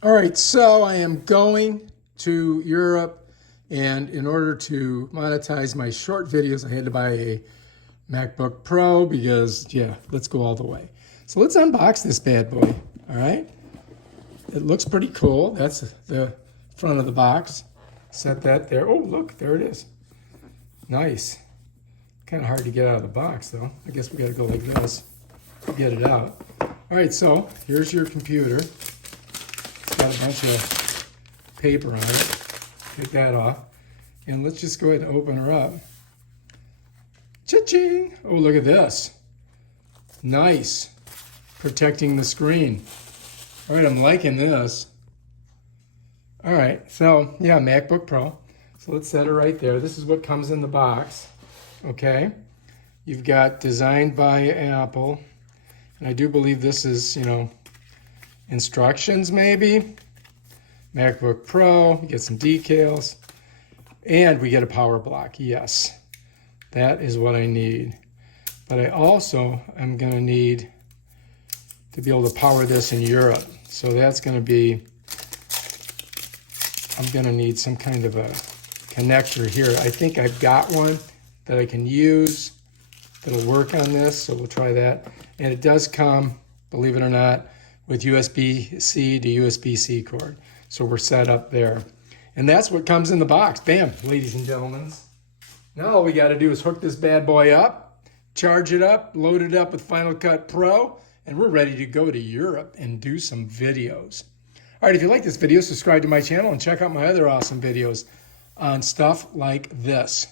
All right, so I am going to Europe, and in order to monetize my short videos, I had to buy a MacBook Pro because, yeah, let's go all the way. So let's unbox this bad boy, all right? It looks pretty cool. That's the front of the box. Set that there. Oh, look, there it is. Nice. Kind of hard to get out of the box, though. I guess we got to go like this to get it out. All right, so here's your computer. Got a bunch of paper on it. Take that off. And let's just go ahead and open her up. Cha-ching! Oh, look at this. Nice. Protecting the screen. All right, I'm liking this. All right, so yeah, MacBook Pro. So let's set it right there. This is what comes in the box, okay? You've got designed by Apple. And I do believe this is, instructions maybe. MacBook Pro, we get some decals. And we get a power block, yes. That is what I need. But I also am gonna need to be able to power this in Europe. So that's gonna be, I'm gonna need some kind of a connector here. I think I've got one that I can use that'll work on this, so we'll try that. And it does come, believe it or not, with USB-C to USB-C cord. So we're set up there. And that's what comes in the box. Bam, ladies and gentlemen. Now all we gotta do is hook this bad boy up, charge it up, load it up with Final Cut Pro, and we're ready to go to Europe and do some videos. All right, if you like this video, subscribe to my channel and check out my other awesome videos on stuff like this.